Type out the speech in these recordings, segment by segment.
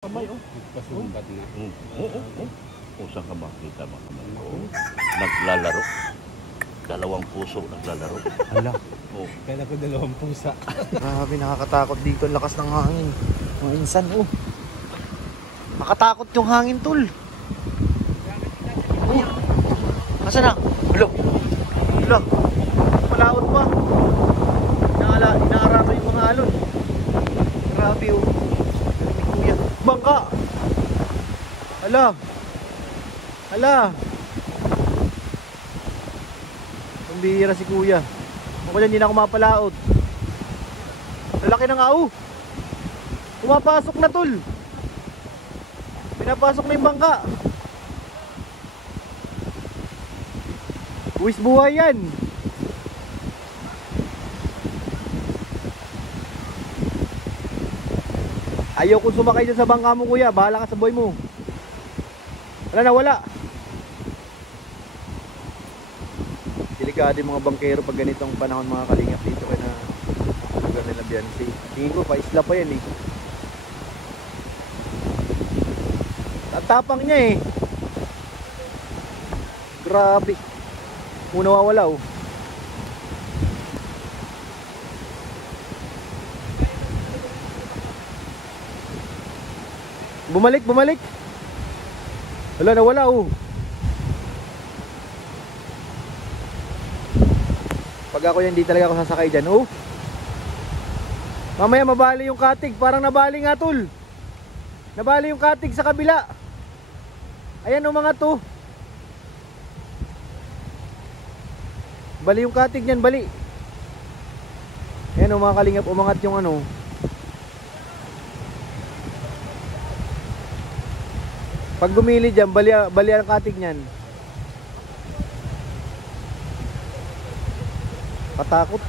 Kamay, oh. Pasumbat na. Oo. Kung saan ka makita mga kamay ko, naglalaro. Dalawang puso naglalaro. Hala. Oh. Kala ko 2 pusa. Grabe, nakakatakot dito. Ang lakas ng hangin. Mga insan, oh. Makatakot yung hangin, tol. Oh. Nasaan na? Hala. Hala. Malaot pa. Inaararo yung mga alon. Grabe, oh. Kuya. Bangka. Hala. Hala. Pambihira si kuya. Ako dyan, hindi na ako mapalaot. Lalaki na nga, oh. Pumapasok na, tol. Pinapasok na yung bangka. Buwis buhay yan. Ayaw kong sumakay dyan sa bangka mo, kuya. Bahala ka sa buhay mo. Wala na, wala. Delikado yung mga bangkero pag ganitong panahon, mga kalingap dito kaya na lugar nila Biansi. Tingin ko pa isla pa yan, eh. Tatapang niya, eh. Grabe. Muna wawala, oh. Bumalik. Wala na, wala, oh. Pag ako yan, hindi talaga ako sasakay dyan, oh. Mamaya mabali yung katig. Parang nabali nga, tol. Nabali yung katig sa kabila. Ayan, oh, mga to. Bali yung katig niyan, bali. Ayan, oh, mga kalingap, umangat yung ano. Pag gumili dyan, bali ang katig niyan. Katakot.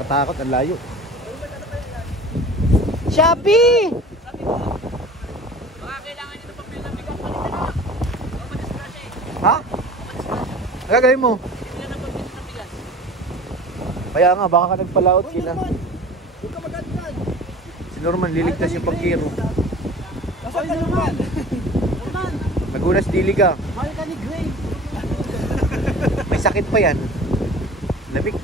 Katakot, ang layo. Shopee! Baka kailangan nyo na pagpil ng bigas. Palitan na. Baka madisgrasya eh. Ha? Ang gagawin mo? Hindi na pagpil ng bigas. Kaya nga, baka ka nagpalaot sila. Huwag ka magandad. Si Norman, liligtas yung pagkiro. Nasaan ka Norman? Norman! Nagunas dili ka. Mahal ka ni Gray. May sakit pa yan. Labik.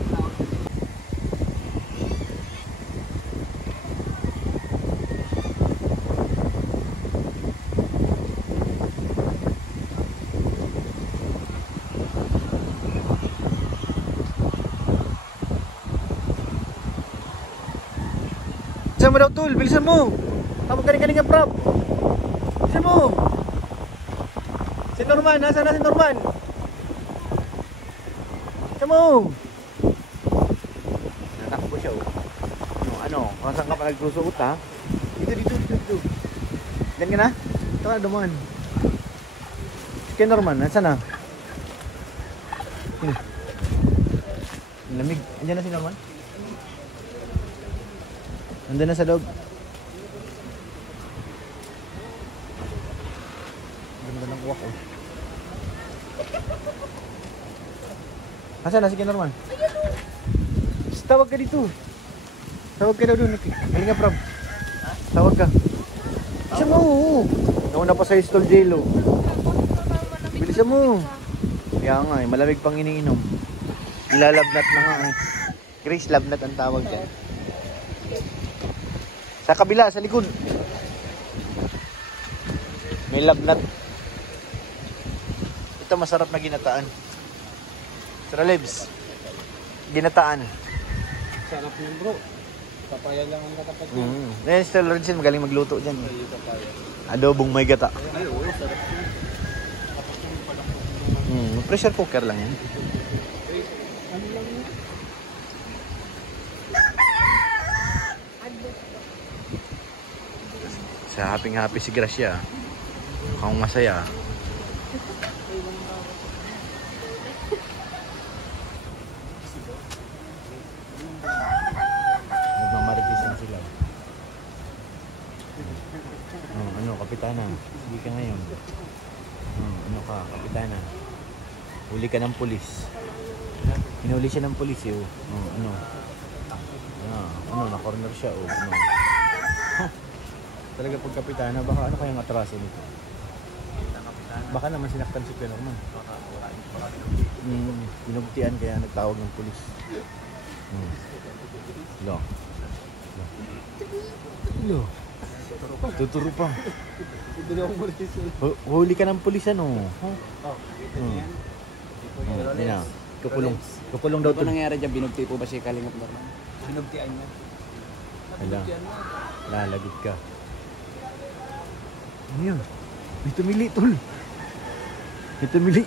Bilisan mo daw, tol. Bilisan mo. Tawag galing nga, prop. Bilisan mo. Si Norman. Nasaan na si Norman? Bilisan mo. Natakbo siya, oh. Kung saan ka pa nagsusuot, ha? Dito. Diyan ka na? Ito ka na, dumaan. Si Norman. Nasaan na? Ang lamig. Andiyan na si Norman? Nandun na sa loob. Ganda ng uwak, oh. Nasaan na si Norman? Tawag ka dito. Tawag ka daw doon. Halika, Prab. Tawag ka. Bilisan mo, oo. Nauna pa sa stall jail, oh. Bilisan mo. Kaya nga, malamig pang iniinom. Nilalabnat na nga, eh. Grace Labnat ang tawag dyan. Sa kabila, sa likod. May labnat. Ito masarap na ginataan. Tralebs. Ginataan. Sarap niyan bro. Papaya lang ang katapat niya. Then still Rodson, magaling magluto dyan. Adobong may gata. Ay, oo, sarap niyan. Pressure cooker lang yan. Ano lang yun? Sa happy si Gracia. Mukhang masaya. Nagmamarikisan sila. Kapitana? Sige ka ngayon. Ano ka, kapitana? Huli ka ng pulis. Hinuli siya ng pulis eh. Oh. Oh, ano? Na-corner siya. Oh, ano? Talaga pag kapitana, baka ano kayang atraso nito? Baka naman sinaktan si Kuya Norman. Pinugtian kaya nagtawag ng pulis. Lo. Tuturo pa. Huli ka ng pulis ano? Yan. Kukulong daw Ano nangyari dyan? Binugti po ba si Kalingap Norman? Sinugtian niya. Hala. Lalagit ka. Ano yun? May tumili, tol. May tumili.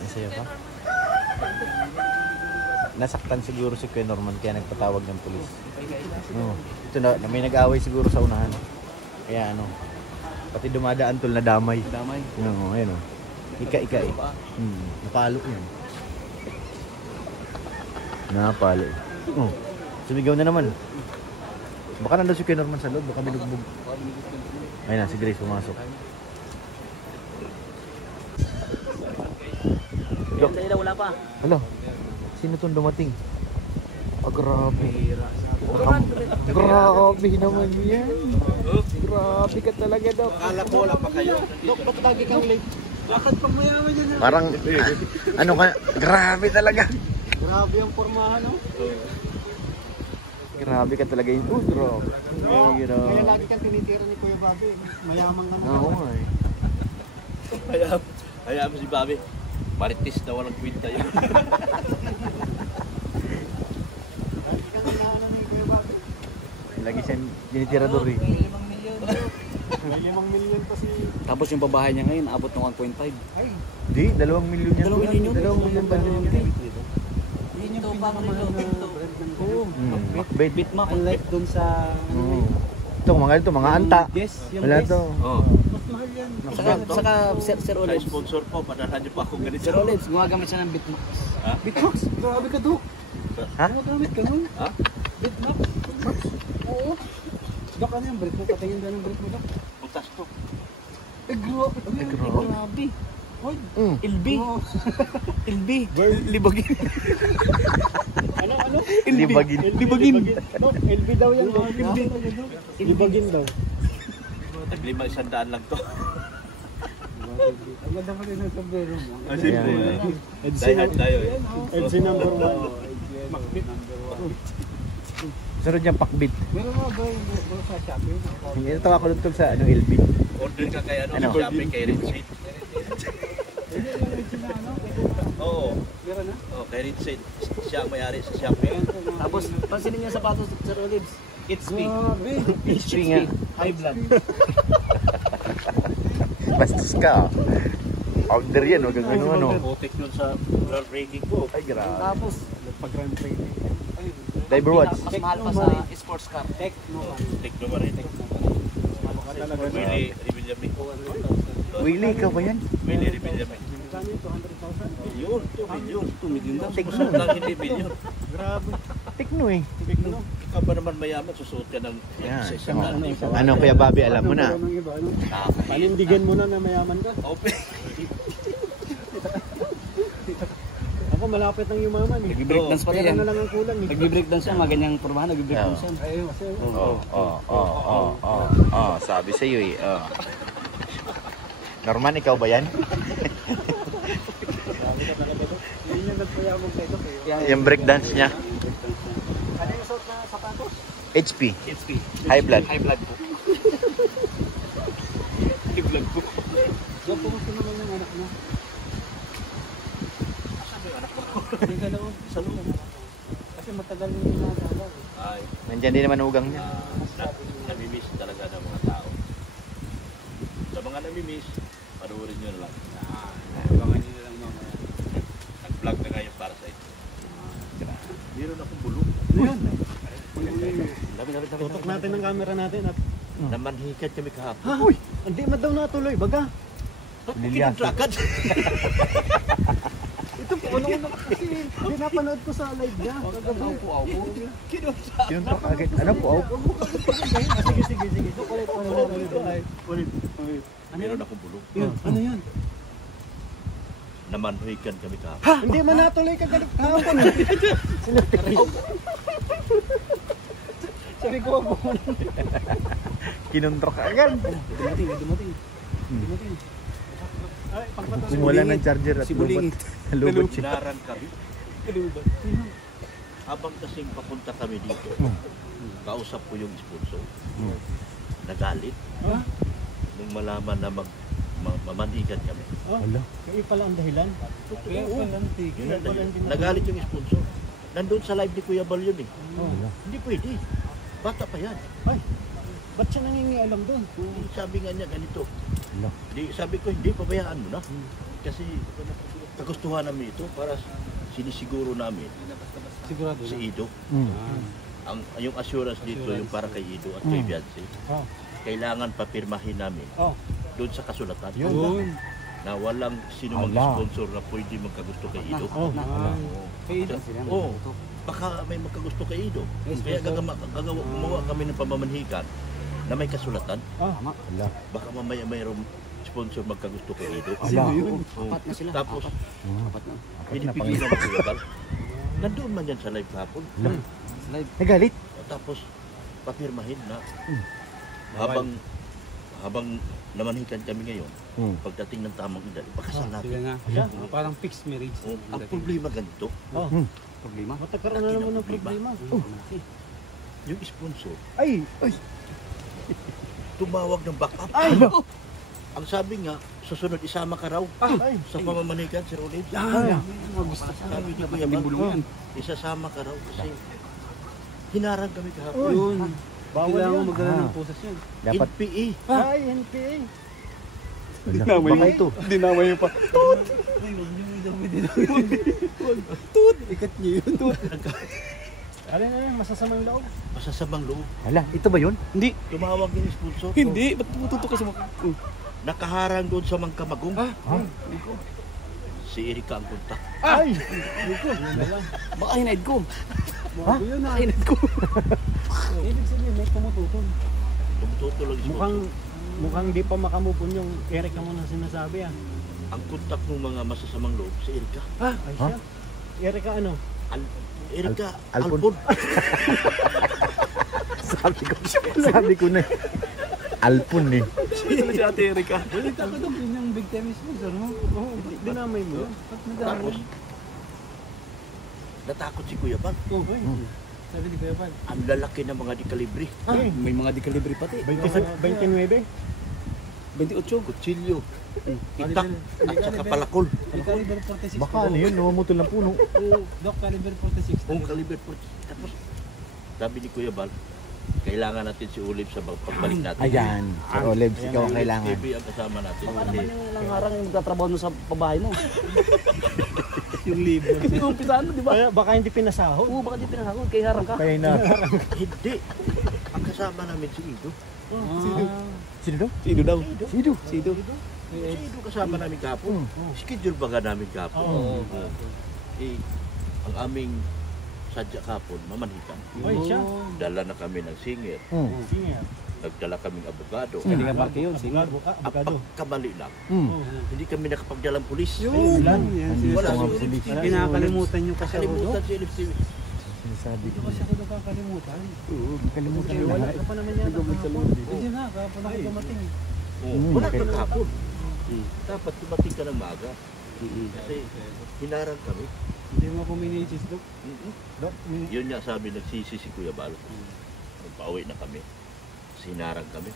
Masaya pa? Nasaktan siguro si Kuya Norman kaya nagpatawag ng pulis. Ito na, may nag-away siguro sa unahan. Kaya ano, pati dumadaan tol na damay. Damay. Ayun o. Ika-ika eh. Napalo yun. Napalo. Sumigaw na naman. Baka nandun si Kuya Norman sa loob, baka binugbog. Ayun na, si Grace pumasok. Wala pa. Hala, sino itong dumating? Grabe. Grabe naman yan. Grabe ka talaga, Dok. Kala ko wala pa kayo. Dok, ba't lagi kang late? Bakit pag mayaman yun? Parang, ano ka, grabe talaga. Grabe ang pormahan, no? Grabe ka talaga yun. Grabe. Kaya lagi kang tinitira ni Kuya Bobby. Mayaman ka naman. Oo nga eh. Hayaan mo si Bobby. Marites na walang kwinta yun. Lagi siyang tinitirador eh. May 5 milyon pa si... Tapos yung babahay niya ngayon, abot ng 1.5. Ay, Di, 2 milyon yan. 2 milyon? 2 milyon ba yun? yun yung pinakamahal na bread ng Oo. Bait. Bitmap. Unlike dun sa... Ito, mga anta. Yes, yung Wala yes. to. Oo. Mas mahal yan. Saka Sir Sa Olives. sponsor po, padalhan niyo pa akong ganito. Sir Olives, gumagamit siya ng Bitmap. Bitmax, grabe ka, Dok. Ha? Gumagamit ka nun. Ha? Bitmax. Oo. Dok, ano yung bread mo? Patingin ba ng bread mo, Dok? Butas to. Grabe. Hoy, LB. Oh. LB. Libagin. Ano? Libagin. Libagin. Dok, LB daw yan, Dok. Libagin daw. Tag-500 lang to. Ang ganda pa rin ng sombrero mo. Die hard tayo eh. LC number 1. Macbit number 1. Sunod niyang pakbit. Meron mga bro sa Shopee. Ito ako doon sa LB. Order ka kay Ano? Shopee kay Ritsit. Oo. Meron na? Oh, kay Ritsit. Siya ang may-ari sa Shopee. Tapos, pansinin niyo sa sapatos, Sir Olives. It's me. Grabe. HP nga. High blood. Bastos ka. Order yan, huwag kang ano. Putik yun sa ground breaking ko. Ay, grabe. Tapos, Pag-grand training. Diver watch. mas mahal pa sa sports car. Techno. Tekno ba rin? Willie Revillame. Willie, ikaw ba yan? Willie Revillame. Kano yun? 200,000? Yun, 2 million. 2 million daw. Tekno. Lang hindi million. Grabe. Tekno eh. Techno. Ikaw ba naman mayaman, susuot ka ng Yan. sa isang Ano, Kuya Bobby, alam mo na. Panindigan mo na na mayaman ka. Open. Ako malapit ng yumaman eh. Nag-breakdance pa rin Pera yan. na lang ang kulang eh. Nag-breakdance siya, maganyang pormahan, nag-breakdance siya. Ayun, kasi Sabi sa iyo eh. Norman, ikaw ba yan? hindi niya nagpayamang kayo. Yung breakdance niya. Ano yung suot na sapatos? HP. HP. High blood. High blood po. High blood po. Diyan, kumusta naman yung anak mo? Hindi ka loob. Sa loob. Kasi matagal yung nakakala. Ay, Nandyan din naman ugang niya. namimiss talaga ng mga tao. Sa mga namimiss, panuorin nyo na lang. Abangan nyo na lang mamaya. Nag-vlog na ngayon para sa ito. Meron akong bulong. Yun. Dami. Tutok natin ang camera natin at Namanhikat kami kahapon. ha? Uy! Hindi man daw natuloy, baga. Nilyas. Kinaglakan. Ito po, ano kasi pinapanood ko sa live niya. Kagabi. Kinontrok agad. Ano po? Sige, sige, sige. Ulit. Meron akong bulong. Yun, ano yun? Namanhikan kami kahapon. Hindi man natuloy ka galit kahapon. Sabi ko ako. Kinontrok agad. Dumating. Ay, Kung wala ng charger at Si Bulingit. lubot siya. Hinarang kami. Habang kasing papunta kami dito, kausap ko yung sponsor. Nagalit. Ha? Nung malaman na mamanhikan kami. Wala. Kayo pala ang dahilan. Kaya pala ang tigil. Nagalit yung sponsor. Nandun sa live ni Kuya Bal yun eh. Wala. Hindi pwede. Bata pa yan. Ay, ba't siya nangingialam doon? Sabi nga niya ganito. Wala. Sabi ko, hindi, pabayaan mo na. Kasi kagustuhan namin ito para sinisiguro namin Sigurado si Ido. Yung assurance dito, yung para kay Ido at kay Beyonce, Oh. kailangan papirmahin namin Oh. doon sa kasulatan Yun. na walang sino mang Ala. sponsor na pwede magkagusto kay Ido. Oh. Kay Ido. Oo. Baka may magkagusto kay Ido. Kaya gumawa kami ng pamamanhikan na may kasulatan. Ah. Wala. Baka mamaya mayroong sponsor magkagusto kay Ido. Ala. Oo. Apat na sila. Tapos, Apat na. pinipigilan ng Kuya Bal. Nandun man yan sa live hapon. Nagalit. Tapos, papirmahin na habang namanhikan kami ngayon, pagdating ng tamang edad, ipakasal natin. Siya, parang fixed marriage. Oh, ang problema ganito, Oh. Problema? Matagkaroon na naman ng problema. yung sponsor, Ay! tumawag ng backup. Ay! Ang sabi nga, susunod isama ka raw Ay! sa pamamanhikan, Sir Olive. Sabi ni Kuya Bal, isasama ka raw kasi hinarang kami kahapon. Yun. Bawal Kailangan yan. mo magdala ng pusas yan. Dapat. NPA. Ay, NPA. Wala. Baka ito. Dinamay mo pa. Ikat niyo yun. Ano na yan, masasamang loob. Masasamang loob. Wala. Ito ba yun? Hindi. Tumawag yung sponsor. Hindi. Ba't tumututok ka sa mga... Nakaharang doon sa Mangkamagong. Ha? Si Erika ang kontak. Ay! Baka hinaid ko. Ha? Yun na. Hinaid ko. Ibig sabihin, may tumututol. Tumututulog yung sponsor. Mukhang di pa makamupon yung Eric mo na sinasabi ah. Ang kontak ng mga masasamang loob, si Erika. Ay siya. Erica ano? Erika Alpon. Alpon. Sabi ko na. Alpon eh. Sino si Ate Erika? Balita ko daw yun yung big time sponsor mo. Oo, dinamay mo yun. Ba't Tapos, natakot si Kuya Bal. Oh, sabi ni Kuya Pal. Ang lalaki ng mga dikalibre. Ay, May mga dekalibre pati. 29? 28. Kutsilyo, itak, at saka palakol. Caliber 46. Baka ano yun, namamutol ng puno. Doc, caliber 46. Kung kaliber po. Tapos, sabi ni Kuya Bal, kailangan natin si Olive sa pagbalik natin. Ayan. Sir Olive, ikaw ang kailangan. TV ang kasama natin. Baka naman yung nangarang yung magtatrabaho mo sa pabahay mo. Yung libre. Kasi kung umpisaan mo, di ba? Baka hindi pinasahod. Oo, baka di pinasakot. Kaya harang ka. Kaya na. Hindi. Ang kasama namin si Ido. Sino daw? Sino daw? Sino? Sino? Si Ido kasama namin kahapon. Schedule ba nga namin kahapon? Oo. Eh, ang aming sadya kahapon, mamanhikan. Ay, siya. Dala na kami ng singer. Singer. Nagdala kaming abogado. Hindi ka parke yun. Abogado ka, Ang abogado. pagkamali lang, Oh. hindi kami nakapagdalang pulis. Yun. Wala Mga si pulis. Olive TV. Kinakalimutan nyo kasi ako, Doc. Kalimutan si Olive TV. Sinasabi ko. Kasi ako nakakalimutan. Nakalimutan Kasi ko wala lahat. ka pa naman yata kahapon. Hindi na, kahapon ako dumating. Wala okay. ka kahapon. Dapat dumating ka ng maaga. Kasi hinarang kami. Hindi mo ako minichis, Doc. Doc, Yun nga sabi, nagsisi si Kuya Bal. Nagpauwi na kami. Sinarang kami.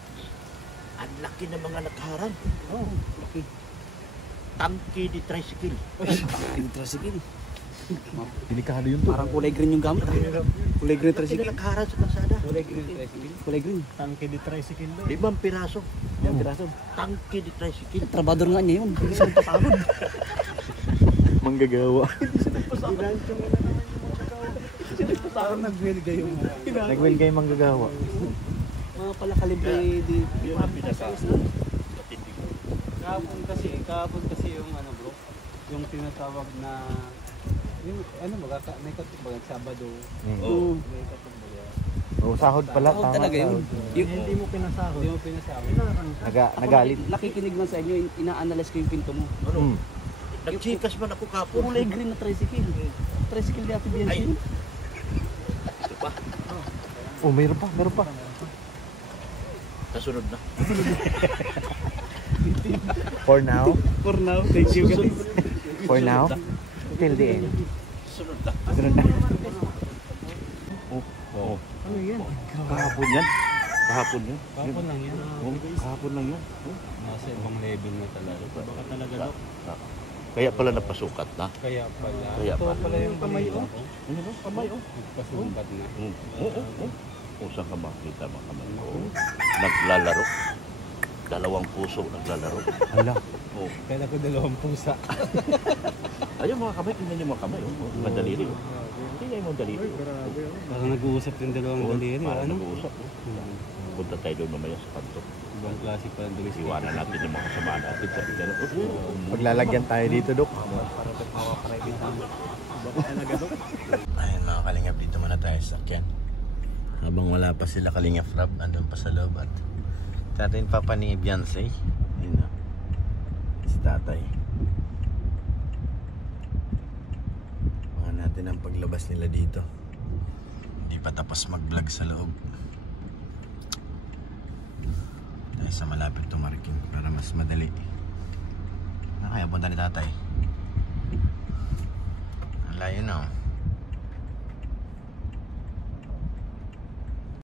Ang laki ng mga nakaharang. Oh, Tangke di tricycle. Yung tricycle. Delikado yun to. Parang kulay green yung gamit. Kulay green Laki na tricycle. nakaharang sa kalsada. Kulay green. tangke di tricycle, Doc. 5 piraso. Yung piraso. Tangke di tricycle. Trabador nga niya yun. Hindi siya magpapagod. Manggagawa. Parang nag-welga yung Nag-will kayo manggagawa. Mga pala kalibre di... Yun ang pinaka matindi. kahapon kasi yung ano bro, Yung tinatawag na yung ano may katubag Sabado. Oo. May katubag. Oh, sahod pala. Sahod Tama, talaga yun. sahod. Hindi mo pinasahod. Hindi mo pinasahod. Nagalit. Nakikinig lang sa inyo, ina-analyze ko yung pinto mo. Hmm. Nagchikas man ako kapon. Kulay green na tricycle. Tricycle ni Ate Ay. Bianchi. Ito pa. Oh, mayroon pa, mayroon pa. Kasunod na. For now, For now, thank you guys. for now, till the end. Kasunod na. Ganun na. Oo. Ano yan? Kahapon yan. Kahapon yan. Kapon lang yan. Oo, kahapon lang yan. Nasa ibang level na talaga. Baka talaga daw. Kaya pala napasukat na. Kaya pala. Kaya Ito pala. pala yung kamay oh. Ano ba? Kamay, oh. Nagpasumbat na. Oo. Kung saan ka makita mga kamay ko. Naglalaro. Dalawang puso naglalaro. Hala. Oo. Kaya ko 2 pusa. Ayun mga kamay, tingnan niyo mga kamay. Oh. Madaliri. Oh. Tingnan mo daliri. Grabe oh. Parang nag-uusap yung dalawang daliri. Parang Ano? nag-uusap. Oh. Punta tayo doon mamaya sa kanto. Ibang klase pa ang dalis. Iwanan natin yung mga kasama natin. Sabi ka na, Paglalagyan tayo dito, Dok. Ayun mga kalingap, dito muna tayo sa sakyan. Habang wala pa sila kalingap Rob, andun pa sa loob at tatin pa ni Beyonce. Ayun na. Si tatay. Mga natin ang paglabas nila dito. Hindi pa tapos mag-vlog sa loob. Tayo sa malapit tumarikin para mas madali. Kaya punta ni tatay. Ang layo na oh.